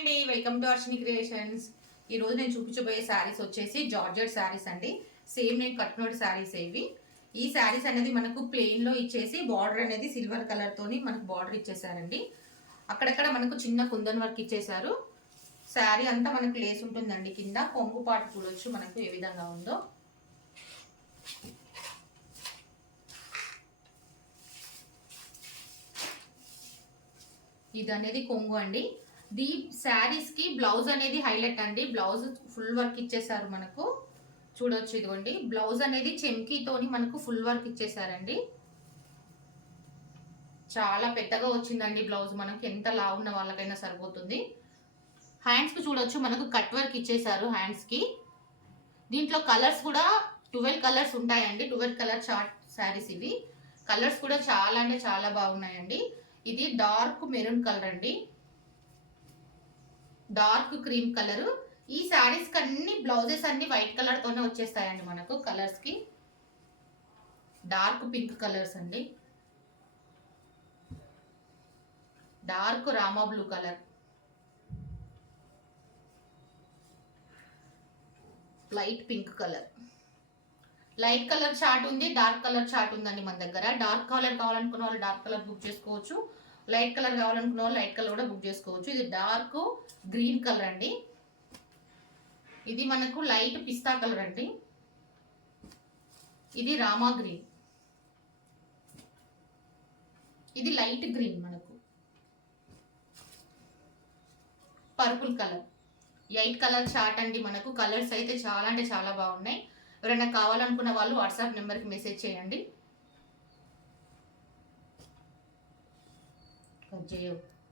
అండి, welcome to Arshini creations. ఈరోజు నేను చూపించబోయే శారీస్ వచ్చేసి జార్జెట్ శారీస్ అండి. సేమ్ నేను కట్నోడ్ శారీస్ ఇవి. ఈ శారీస్ అనేది మనకు ప్లెయిన్లో ఇచ్చేసి బార్డర్ అనేది సిల్వర్ కలర్తోని మనకు బార్డర్ ఇచ్చేసారండి. అక్కడక్కడ మనకు చిన్న కుందన్ వర్క్ ఇచ్చేసారు. శారీ అంతా మనకు లేస్ ఉంటుందండి. కింద కొంగు పాటు చూడొచ్చు మనకు ఏ విధంగా ఉందో. ఇది అనేది కొంగు అండి. ది శారీస్ కి బ్లౌజ్ అనేది హైలైట్ అండి. బ్లౌజ్ ఫుల్ వర్క్ ఇచ్చేసారు మనకు, చూడొచ్చు. ఇదిగోండి, బ్లౌజ్ అనేది చెమ్కీతోని మనకు ఫుల్ వర్క్ ఇచ్చేసారండి. చాలా పెద్దగా వచ్చిందండి బ్లౌజ్. మనకు ఎంత లావు ఉన్న వాళ్ళకైనా సరిపోతుంది. హ్యాండ్స్ కి చూడొచ్చు మనకు కట్ వర్క్ ఇచ్చేసారు హ్యాండ్స్ కి. దీంట్లో కలర్స్ కూడా 12 కలర్స్ ఉంటాయండి. 12 కలర్ చార్ట్ శారీస్ ఇవి. కలర్స్ కూడా చాలా అంటే చాలా బాగున్నాయండి. ఇది డార్క్ మెరూన్ కలర్ అండి, డార్క్ క్రీమ్ కలర్. ఈ శారీస్ కి అన్ని బ్లౌజెస్ అన్ని వైట్ కలర్ తోనే వచ్చేస్తాయండి మనకు. కలర్స్ కి డార్క్ పింక్ కలర్స్ అండి, dark Rama blue colour, light pink colour. Light colour chart ఉంది, డార్క్ కలర్ చార్ట్ ఉందండి మన దగ్గర. డార్క్ కలర్ కావాలనుకున్న వాళ్ళు డార్క్ కలర్ బుక్ చేసుకోవచ్చు. లైట్ కలర్ కావాలనుకున్న వాళ్ళు లైట్ కలర్ కూడా బుక్ చేసుకోవచ్చు. ఇది డార్క్ గ్రీన్ కలర్ అండి. ఇది మనకు లైట్ పిస్తా కలర్ అండి. ఇది రామా గ్రీన్. ఇది లైట్ గ్రీన్ మనకు. Purple colour. 8 కలర్ చార్ట్ అండి మనకు. కలర్స్ అయితే చాలా అంటే చాలా బాగున్నాయి. ఎవరైనా కావాలనుకున్న వాళ్ళు వాట్సాప్ నెంబర్కి మెసేజ్ చేయండి.